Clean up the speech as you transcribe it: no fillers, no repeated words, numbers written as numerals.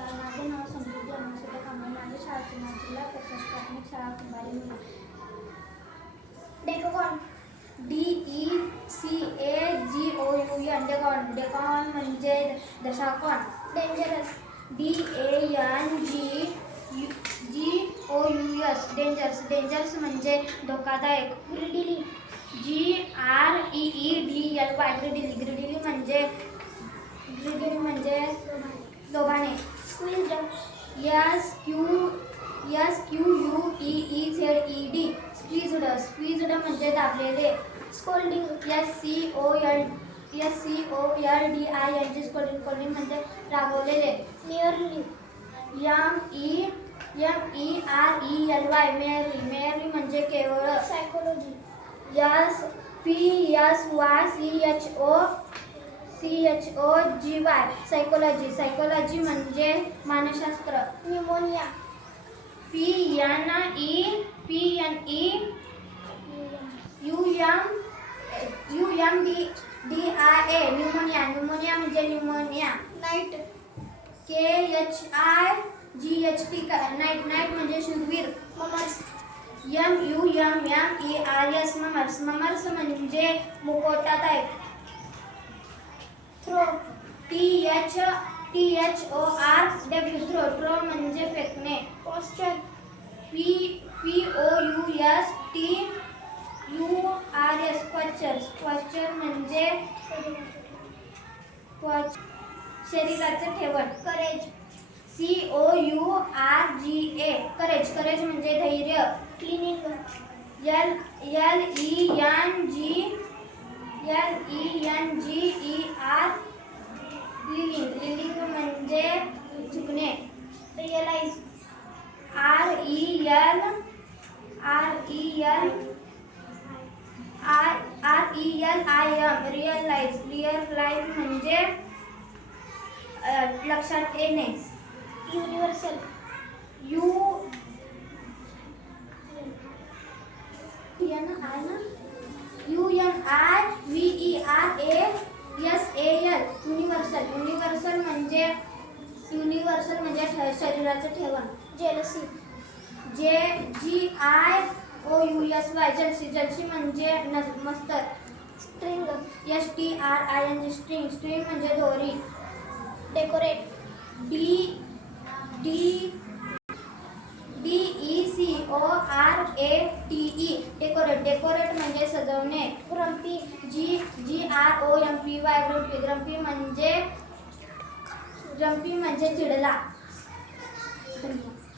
नमस्कार, माझे नाव समृद्धी अनसुया कांबळे. माझ्या शाळेचे नाव जिल्हा परिषद प्राथमिक शाळा कुंभारे मुलं. डेकोन DECAGOUN डेकोन म्हणजे दशाकोन. डेंजरस DANGEROUS डेंजरस म्हणजे धोकादायक. ग्रिडीली ग्रिडीली म्हणजे लोभाने. स्क्वीज्ड स्क्वीज्ड म्हणजे दाबलेले. स्कोल्डिंग स्कोल्डिंग म्हणजे रागवलेले. नियरली मेअरली म्हणजे केवळ. सायकोलॉजी सायकोलॉजी म्हणजे मानसशास्त्र. न्यूमोनिया न्यूमोनिया म्हणजे न्यूमोनिया. नाईट KHIGHT नाईट म्हणजे शूरवीर. ममर्स ममर्स म्हणजे मुकोटादायक. थ्रो THORW थ्रो म्हणजे फेकणे. पॉस्चर POSTURS म्हणजे शरीराचे ठेवण. करेज करेज म्हणजे धैर्य. क्लिनिंग लिलिंग म्हणजे झुकणे. रिअलाइज रिअलाइज म्हणजे लक्षात येणे. युनिव्हर्सल युनिव्हर्सल म्हणजे शरीराचे ठेवण. जेलसी जलसी म्हणजे मस्तक. स्ट्रिंग स्ट्रिंग म्हणजे दोरी. डेकोरेट डेकोरेट म्हणजे सजवणे. ग्रंपी ग्रंपी म्हणजे चिडला. धन्यवाद.